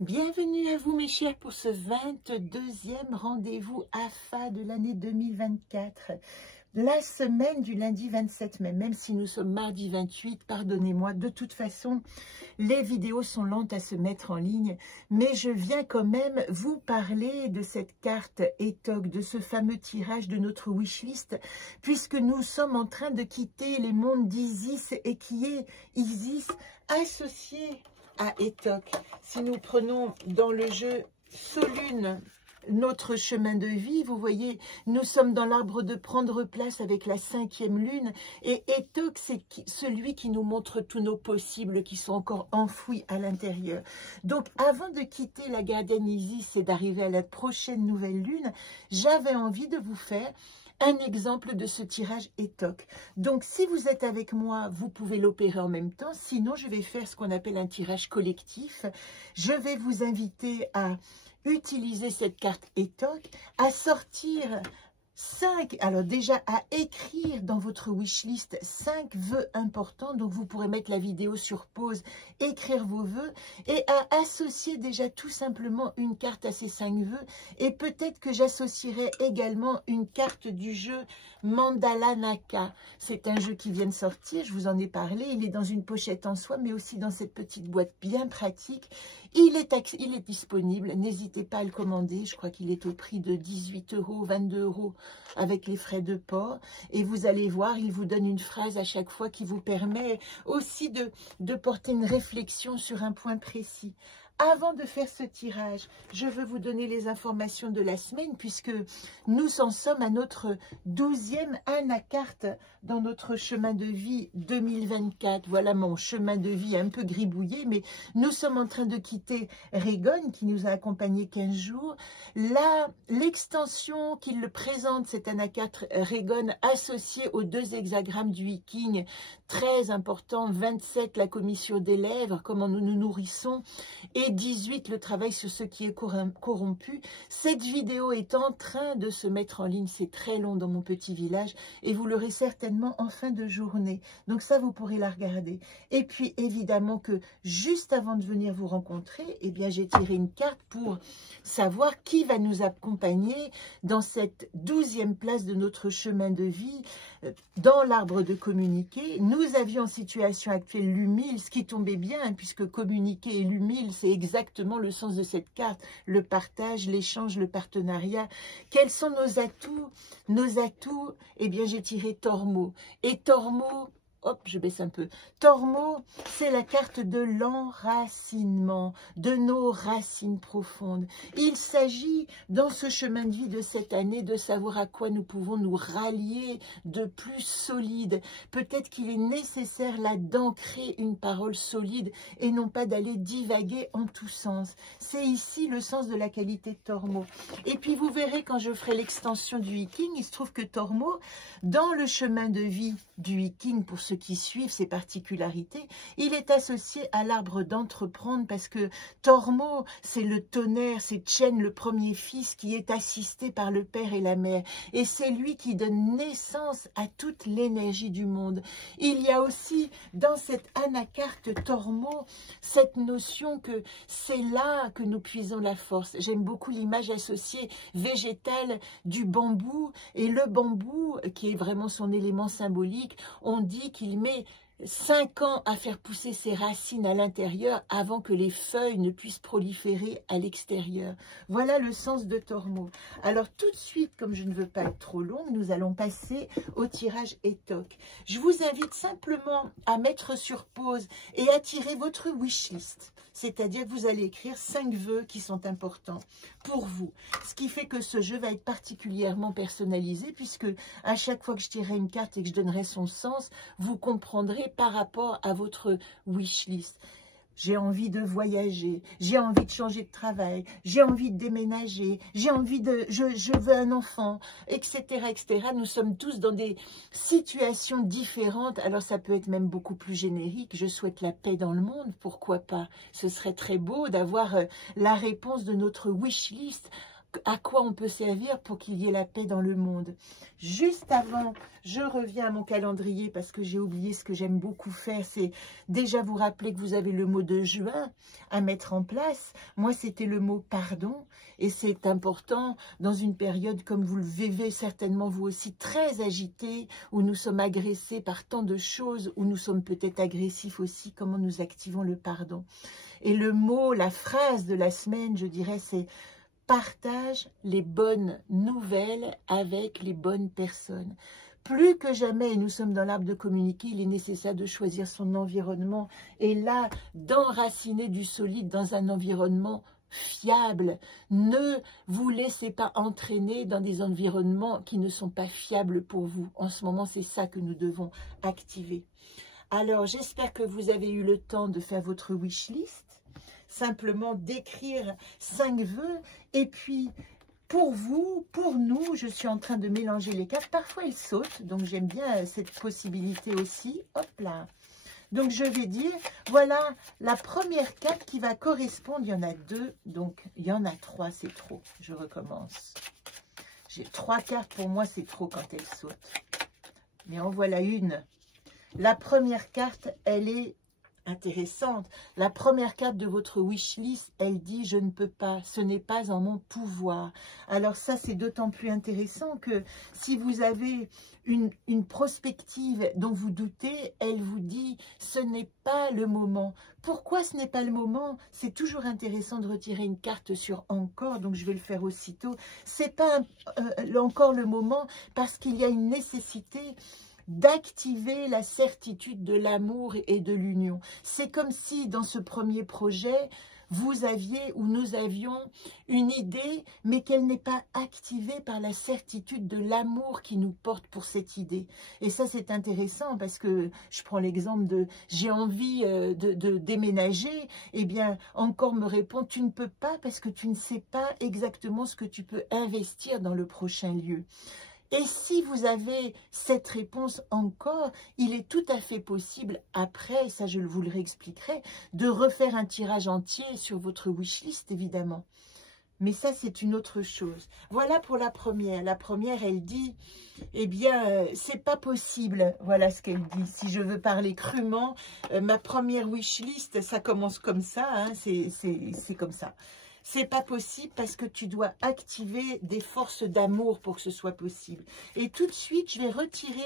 Bienvenue à vous mes chers pour ce 22e rendez-vous AFA de l'année 2024. La semaine du lundi 27 mai, même si nous sommes mardi 28, pardonnez-moi, de toute façon, les vidéos sont lentes à se mettre en ligne, mais je viens quand même vous parler de cette carte ETOC, de ce fameux tirage de notre wishlist, puisque nous sommes en train de quitter les mondes d'Isis et qui est Isis associé à ETOC. Si nous prenons dans le jeu Solune, notre chemin de vie, vous voyez, nous sommes dans l'arbre de prendre place avec la 5e lune et ETOC, c'est celui qui nous montre tous nos possibles qui sont encore enfouis à l'intérieur. Donc, avant de quitter la gardienne Isis et d'arriver à la prochaine nouvelle lune, j'avais envie de vous faire un exemple de ce tirage ETOC. Donc, si vous êtes avec moi, vous pouvez l'opérer en même temps. Sinon, je vais faire ce qu'on appelle un tirage collectif. Je vais vous inviter à utiliser cette carte ETOC, à sortir 5, alors déjà à écrire dans votre wishlist 5 vœux importants, donc vous pourrez mettre la vidéo sur pause, écrire vos vœux et à associer déjà tout simplement une carte à ces 5 vœux et peut-être que j'associerai également une carte du jeu Mandala Naka. C'est un jeu qui vient de sortir, je vous en ai parlé, il est dans une pochette en soie mais aussi dans cette petite boîte bien pratique. Il est disponible, n'hésitez pas à le commander, je crois qu'il est au prix de 18 €, 22 € avec les frais de port. Et vous allez voir, il vous donne une phrase à chaque fois qui vous permet aussi de porter une réflexion sur un point précis. Avant de faire ce tirage, je veux vous donner les informations de la semaine puisque nous en sommes à notre 12e anacarte dans notre chemin de vie 2024. Voilà mon chemin de vie un peu gribouillé, mais nous sommes en train de quitter Régone qui nous a accompagnés 15 jours. Là, l'extension qui le présente, cet anacarte Régone associé aux 2 hexagrammes du Viking, très important, 27 la commission des lèvres, comment nous nous nourrissons, et 18 le travail sur ce qui est corrompu. Cette vidéo est en train de se mettre en ligne, c'est très long dans mon petit village et vous l'aurez certainement en fin de journée, donc ça vous pourrez la regarder. Et puis évidemment que juste avant de venir vous rencontrer, eh bien j'ai tiré une carte pour savoir qui va nous accompagner dans cette 12e place de notre chemin de vie, dans l'arbre de communiquer. Nous avions en situation actuelle l'humile, ce qui tombait bien puisque communiquer et l'humile c'est exactement le sens de cette carte, le partage, l'échange, le partenariat. Quels sont nos atouts? Nos atouts, eh bien j'ai tiré Tormo. Et Tormo, hop, je baisse un peu. Tormo, c'est la carte de l'enracinement, de nos racines profondes. Il s'agit, dans ce chemin de vie de cette année, de savoir à quoi nous pouvons nous rallier de plus solide. Peut-être qu'il est nécessaire là d'ancrer une parole solide et non pas d'aller divaguer en tous sens. C'est ici le sens de la qualité de Tormo. Et puis vous verrez quand je ferai l'extension du Viking, il se trouve que Tormo, dans le chemin de vie du Viking, pour ceux qui suivent ses particularités, il est associé à l'arbre d'entreprendre parce que Tormo, c'est le tonnerre, c'est Chen, le premier fils, qui est assisté par le père et la mère. Et c'est lui qui donne naissance à toute l'énergie du monde. Il y a aussi dans cette anacarte Tormo, cette notion que c'est là que nous puisons la force. J'aime beaucoup l'image associée végétale du bambou. Et le bambou, qui est vraiment son élément symbolique, on dit qu'il met 5 ans à faire pousser ses racines à l'intérieur avant que les feuilles ne puissent proliférer à l'extérieur. Voilà le sens de Tormo. Alors tout de suite, comme je ne veux pas être trop longue, nous allons passer au tirage ETOC. Je vous invite simplement à mettre sur pause et à tirer votre wishlist. C'est-à-dire que vous allez écrire 5 vœux qui sont importants pour vous. Ce qui fait que ce jeu va être particulièrement personnalisé puisque à chaque fois que je tirerai une carte et que je donnerai son sens, vous comprendrez par rapport à votre wishlist. J'ai envie de voyager, j'ai envie de changer de travail, j'ai envie de déménager, j'ai envie de... Je veux un enfant, etc., etc. Nous sommes tous dans des situations différentes. Alors ça peut être même beaucoup plus générique. Je souhaite la paix dans le monde, pourquoi pas? Ce serait très beau d'avoir la réponse de notre wishlist à quoi on peut servir pour qu'il y ait la paix dans le monde. Juste avant, je reviens à mon calendrier parce que j'ai oublié ce que j'aime beaucoup faire, c'est déjà vous rappeler que vous avez le mot de juin à mettre en place. Moi, c'était le mot pardon et c'est important dans une période comme vous le vivez certainement vous aussi, très agitée, où nous sommes agressés par tant de choses, où nous sommes peut-être agressifs aussi, comment nous activons le pardon. Et le mot, la phrase de la semaine, je dirais, c'est partage les bonnes nouvelles avec les bonnes personnes. Plus que jamais, et nous sommes dans l'arbre de communiquer, il est nécessaire de choisir son environnement et là, d'enraciner du solide dans un environnement fiable. Ne vous laissez pas entraîner dans des environnements qui ne sont pas fiables pour vous. En ce moment, c'est ça que nous devons activer. Alors, j'espère que vous avez eu le temps de faire votre wish list. Simplement d'écrire 5 vœux et puis pour vous, pour nous, je suis en train de mélanger les cartes, parfois elles sautent, donc j'aime bien cette possibilité aussi, hop là. Donc je vais dire, voilà la première carte qui va correspondre, il y en a 2, donc il y en a 3, c'est trop, je recommence. J'ai 3 cartes, pour moi c'est trop quand elles sautent, mais en voilà une. La première carte, elle est intéressante. La première carte de votre wish list, elle dit « Je ne peux pas, ce n'est pas en mon pouvoir ». Alors ça, c'est d'autant plus intéressant que si vous avez une prospective dont vous doutez, elle vous dit « Ce n'est pas le moment ». Pourquoi ce n'est pas le moment? C'est toujours intéressant de retirer une carte sur « Encore », donc je vais le faire aussitôt. C'est pas encore le moment parce qu'il y a une nécessité d'activer la certitude de l'amour et de l'union. C'est comme si dans ce premier projet, vous aviez ou nous avions une idée, mais qu'elle n'est pas activée par la certitude de l'amour qui nous porte pour cette idée. Et ça, c'est intéressant parce que je prends l'exemple de « j'ai envie de déménager », eh bien, Encore me répond « tu ne peux pas parce que tu ne sais pas exactement ce que tu peux investir dans le prochain lieu ». Et si vous avez cette réponse encore, il est tout à fait possible après, et ça je vous le réexpliquerai, de refaire un tirage entier sur votre wishlist évidemment. Mais ça c'est une autre chose. Voilà pour la première. La première elle dit, eh bien c'est pas possible, voilà ce qu'elle dit. Si je veux parler crûment, ma première wishlist, ça commence comme ça, hein, c'est comme ça. C'est pas possible parce que tu dois activer des forces d'amour pour que ce soit possible. Et tout de suite, je vais retirer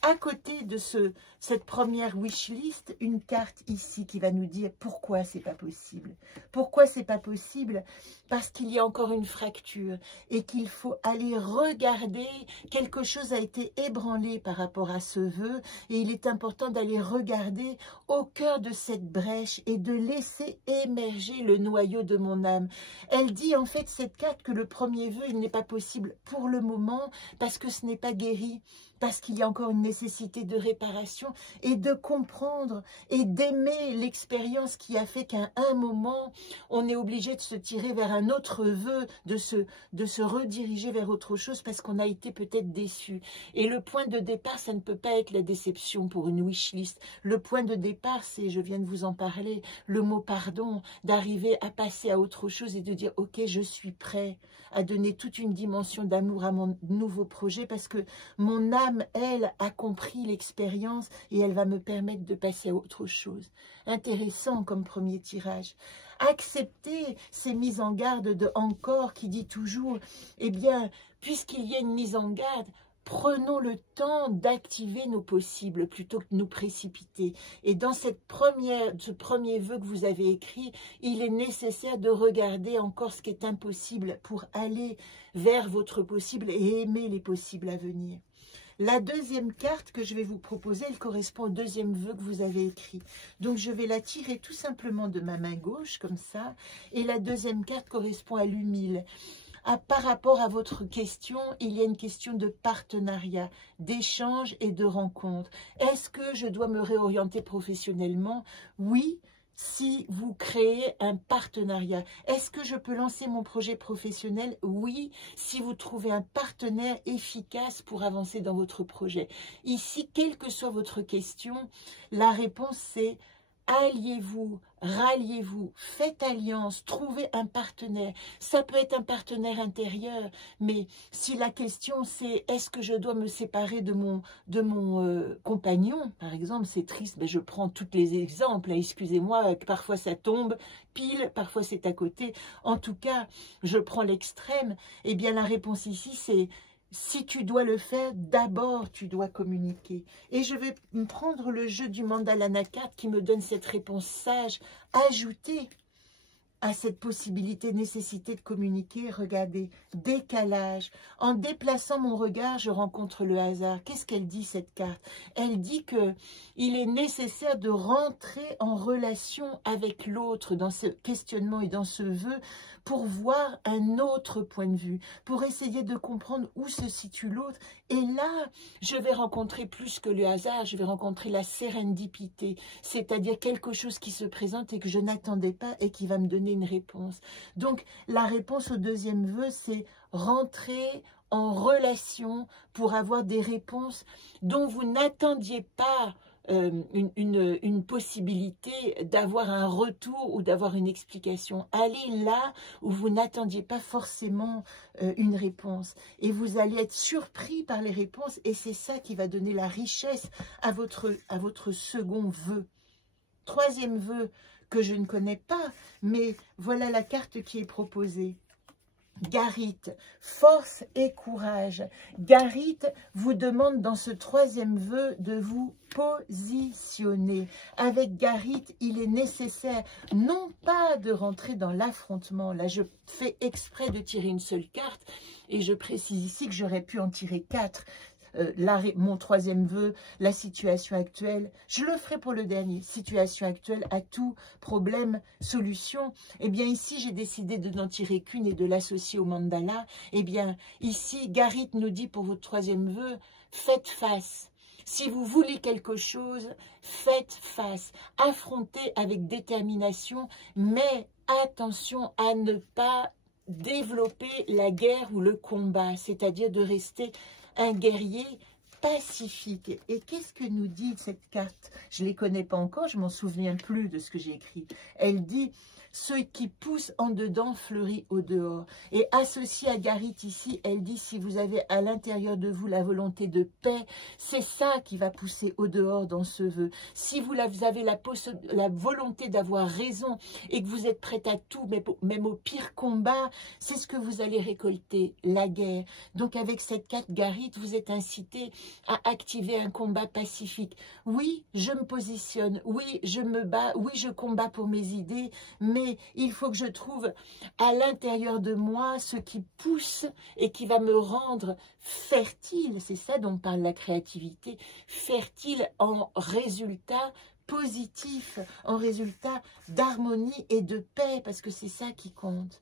à côté de cette première wish list une carte ici qui va nous dire pourquoi c'est pas possible. Pourquoi c'est pas possible? Parce qu'il y a encore une fracture et qu'il faut aller regarder. Quelque chose a été ébranlé par rapport à ce vœu et il est important d'aller regarder au cœur de cette brèche et de laisser émerger le noyau de mon âme. Elle dit en fait cette carte que le premier vœu, il n'est pas possible pour le moment parce que ce n'est pas guéri, parce qu'il y a encore une nécessité de réparation et de comprendre et d'aimer l'expérience qui a fait qu'à un moment, on est obligé de se tirer vers un autre vœu, de se rediriger vers autre chose parce qu'on a été peut-être déçu. Et le point de départ, ça ne peut pas être la déception pour une wish list. Le point de départ, c'est, je viens de vous en parler, le mot pardon, d'arriver à passer à autre chose et de dire, ok, je suis prêt à donner toute une dimension d'amour à mon nouveau projet parce que mon âme, elle, a compris l'expérience et elle va me permettre de passer à autre chose. Intéressant comme premier tirage. Accepter ces mises en garde de Encore qui dit toujours, eh bien, puisqu'il y a une mise en garde, prenons le temps d'activer nos possibles plutôt que de nous précipiter. Et dans ce premier vœu que vous avez écrit, il est nécessaire de regarder encore ce qui est impossible pour aller vers votre possible et aimer les possibles à venir. La deuxième carte que je vais vous proposer, elle correspond au deuxième vœu que vous avez écrit. Donc, je vais la tirer tout simplement de ma main gauche, comme ça. Et la deuxième carte correspond à l'humile. Par rapport à votre question, il y a une question de partenariat, d'échange et de rencontre. Est-ce que je dois me réorienter professionnellement? Oui, si vous créez un partenariat. Est-ce que je peux lancer mon projet professionnel? Oui, si vous trouvez un partenaire efficace pour avancer dans votre projet. Ici, quelle que soit votre question, la réponse c'est alliez-vous, ralliez-vous, faites alliance, trouvez un partenaire. Ça peut être un partenaire intérieur, mais si la question c'est est-ce que je dois me séparer de mon compagnon, par exemple, c'est triste, mais je prends tous les exemples, hein, excusez-moi, parfois ça tombe pile, parfois c'est à côté. En tout cas, je prends l'extrême. Eh bien, la réponse ici, c'est si tu dois le faire, d'abord tu dois communiquer. Et je vais prendre le jeu du Mandalana 4 qui me donne cette réponse sage. Ajoutez à cette possibilité, nécessité de communiquer, regardez, décalage. En déplaçant mon regard, je rencontre le hasard. Qu'est-ce qu'elle dit, cette carte? Elle dit que il est nécessaire de rentrer en relation avec l'autre dans ce questionnement et dans ce vœu pour voir un autre point de vue, pour essayer de comprendre où se situe l'autre. Et là, je vais rencontrer plus que le hasard, je vais rencontrer la sérendipité, c'est-à-dire quelque chose qui se présente et que je n'attendais pas et qui va me donner une réponse. Donc, la réponse au deuxième vœu, c'est rentrer en relation pour avoir des réponses dont vous n'attendiez pas une possibilité d'avoir un retour ou d'avoir une explication. Allez là où vous n'attendiez pas forcément une réponse. Et vous allez être surpris par les réponses et c'est ça qui va donner la richesse à votre second vœu. Troisième vœu que je ne connais pas, mais voilà la carte qui est proposée. Garith, force et courage. Garith vous demande dans ce troisième vœu de vous positionner. Avec Garith, il est nécessaire non pas de rentrer dans l'affrontement. Là, je fais exprès de tirer une seule carte et je précise ici que j'aurais pu en tirer 4. Mon troisième vœu, la situation actuelle, je le ferai pour le dernier, situation actuelle, atout, problème, solution. Eh bien ici, j'ai décidé de n'en tirer qu'une et de l'associer au mandala. Eh bien ici, Garith nous dit pour votre troisième vœu, faites face. Si vous voulez quelque chose, faites face, affrontez avec détermination, mais attention à ne pas développer la guerre ou le combat, c'est-à-dire de rester un guerrier pacifique. Et qu'est-ce que nous dit cette carte? Je ne les connais pas encore, je m'en souviens plus de ce que j'ai écrit. Elle dit « Ce qui pousse en dedans fleurit au dehors ». Et associée à Garith ici, elle dit « Si vous avez à l'intérieur de vous la volonté de paix, c'est ça qui va pousser au dehors dans ce vœu. Si vous avez la volonté d'avoir raison et que vous êtes prête à tout, même au pire combat, c'est ce que vous allez récolter, la guerre. Donc avec cette carte Garith, vous êtes incité à activer un combat pacifique. Oui, je me positionne, oui, je me bats, oui, je combats pour mes idées, mais il faut que je trouve à l'intérieur de moi ce qui pousse et qui va me rendre fertile. C'est ça dont parle la créativité, fertile en résultats positifs, en résultats d'harmonie et de paix, parce que c'est ça qui compte.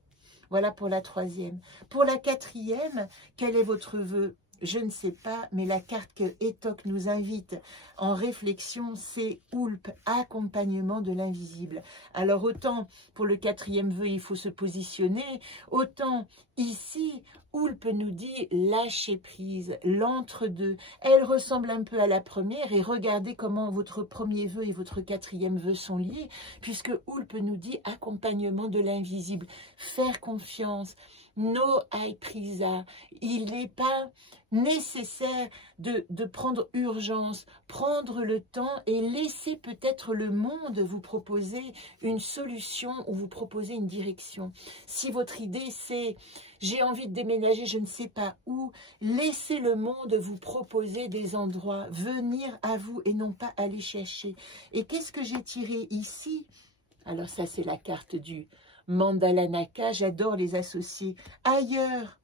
Voilà pour la troisième. Pour la quatrième, quel est votre vœu? Je ne sais pas, mais la carte que Etok nous invite en réflexion, c'est Oulp, accompagnement de l'invisible. Alors autant pour le quatrième vœu, il faut se positionner, autant ici, Oulp nous dit lâcher prise, l'entre-deux. Elle ressemble un peu à la première et regardez comment votre premier vœu et votre quatrième vœu sont liés, puisque Oulp nous dit accompagnement de l'invisible, faire confiance. No hay prisa, il n'est pas nécessaire de prendre urgence, prendre le temps et laisser peut-être le monde vous proposer une solution ou vous proposer une direction. Si votre idée c'est j'ai envie de déménager, je ne sais pas où, laissez le monde vous proposer des endroits, venir à vous et non pas aller chercher. Et qu'est-ce que j'ai tiré ici? Alors ça c'est la carte du Mandalanaka, j'adore les associer. Ailleurs,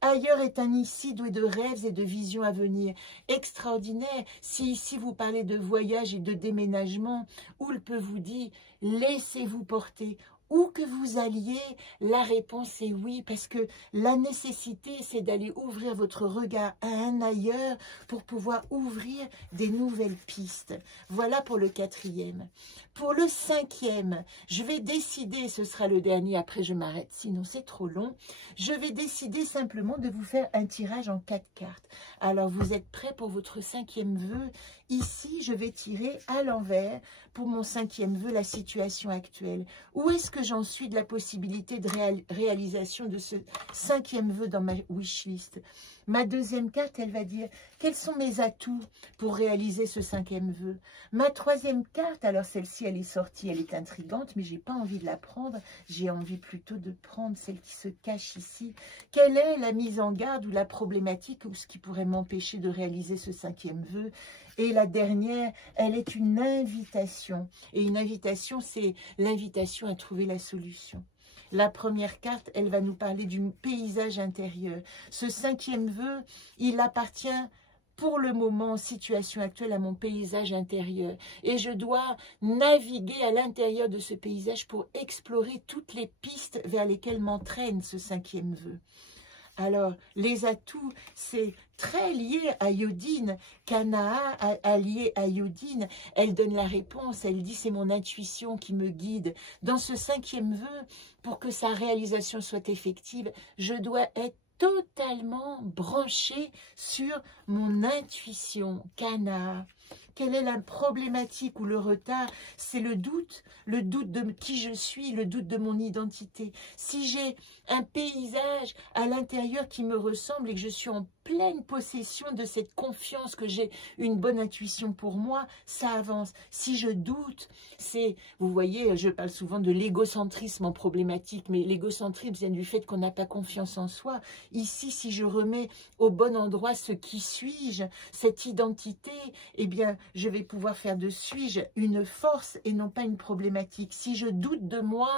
ailleurs est un ici doué de rêves et de visions à venir. Extraordinaire. Si ici vous parlez de voyage et de déménagement, Oulp vous dit, laissez-vous porter. Où que vous alliez, la réponse est oui, parce que la nécessité, c'est d'aller ouvrir votre regard à un ailleurs pour pouvoir ouvrir des nouvelles pistes. Voilà pour le 4e. Pour le 5e, je vais décider, ce sera le dernier, après je m'arrête, sinon c'est trop long. Je vais décider simplement de vous faire un tirage en 4 cartes. Alors, vous êtes prêts pour votre 5e vœu? Ici, je vais tirer à l'envers pour mon 5e vœu, la situation actuelle. Où est-ce que j'en suis de la possibilité de réalisation de ce 5e vœu dans ma wishlist? Ma 2e carte, elle va dire quels sont mes atouts pour réaliser ce 5e vœu. Ma 3e carte, alors celle-ci, elle est sortie, elle est intrigante, mais je n'ai pas envie de la prendre. J'ai envie plutôt de prendre celle qui se cache ici. Quelle est la mise en garde ou la problématique ou ce qui pourrait m'empêcher de réaliser ce 5e vœu? Et la dernière, elle est une invitation. Et une invitation, c'est l'invitation à trouver la solution. La première carte, elle va nous parler du paysage intérieur. Ce 5e vœu, il appartient pour le moment, situation actuelle, à mon paysage intérieur. Et je dois naviguer à l'intérieur de ce paysage pour explorer toutes les pistes vers lesquelles m'entraîne ce 5e vœu. Alors, les atouts, c'est très lié à Yodine. Kanaa, alliée à Yodine, elle donne la réponse. Elle dit, c'est mon intuition qui me guide. Dans ce 5e vœu, pour que sa réalisation soit effective, je dois être totalement branchée sur mon intuition. Kanaa. Quelle est la problématique ou le retard? C'est le doute de qui je suis, le doute de mon identité. Si j'ai un paysage à l'intérieur qui me ressemble et que je suis en pleine possession de cette confiance que j'ai une bonne intuition pour moi, ça avance. Si je doute, c'est, vous voyez, je parle souvent de l'égocentrisme en problématique, mais l'égocentrisme vient du fait qu'on n'a pas confiance en soi. Ici, si je remets au bon endroit ce qui suis-je, cette identité, eh bien, je vais pouvoir faire de suis-je une force et non pas une problématique. Si je doute de moi,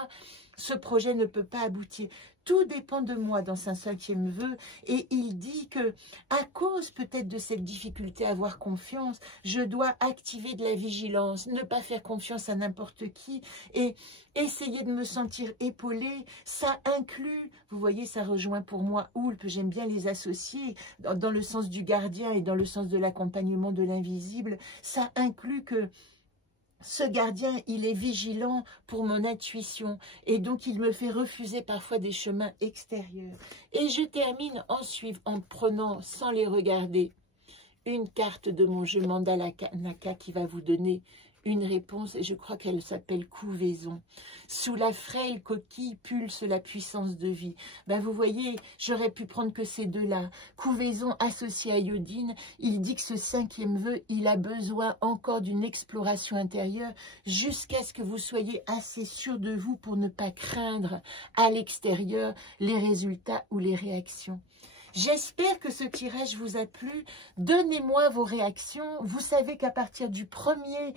ce projet ne peut pas aboutir. Tout dépend de moi dans un 5e vœu. Et il dit que, à cause peut-être de cette difficulté à avoir confiance, je dois activer de la vigilance, ne pas faire confiance à n'importe qui et essayer de me sentir épaulée. Ça inclut, vous voyez, ça rejoint pour moi Oulp, j'aime bien les associer dans le sens du gardien et dans le sens de l'accompagnement de l'invisible. Ça inclut que ce gardien, il est vigilant pour mon intuition et donc il me fait refuser parfois des chemins extérieurs. Et je termine en prenant, sans les regarder, une carte de mon jeu Mandala Naka qui va vous donner une réponse, et je crois qu'elle s'appelle Couvaison. Sous la frêle coquille pulse la puissance de vie. Ben vous voyez, j'aurais pu prendre que ces deux-là. Couvaison associée à Yodine, il dit que ce 5e vœu, il a besoin encore d'une exploration intérieure jusqu'à ce que vous soyez assez sûr de vous pour ne pas craindre à l'extérieur les résultats ou les réactions. J'espère que ce tirage vous a plu. Donnez-moi vos réactions. Vous savez qu'à partir du 1er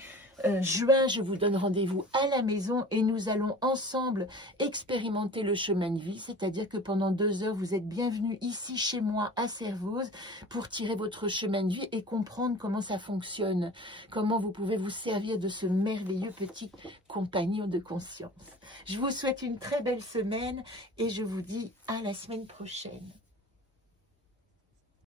juin, je vous donne rendez-vous à la maison et nous allons ensemble expérimenter le chemin de vie. C'est-à-dire que pendant 2 heures, vous êtes bienvenus ici chez moi à Servoz pour tirer votre chemin de vie et comprendre comment ça fonctionne. Comment vous pouvez vous servir de ce merveilleux petit compagnon de conscience. Je vous souhaite une très belle semaine et je vous dis à la semaine prochaine.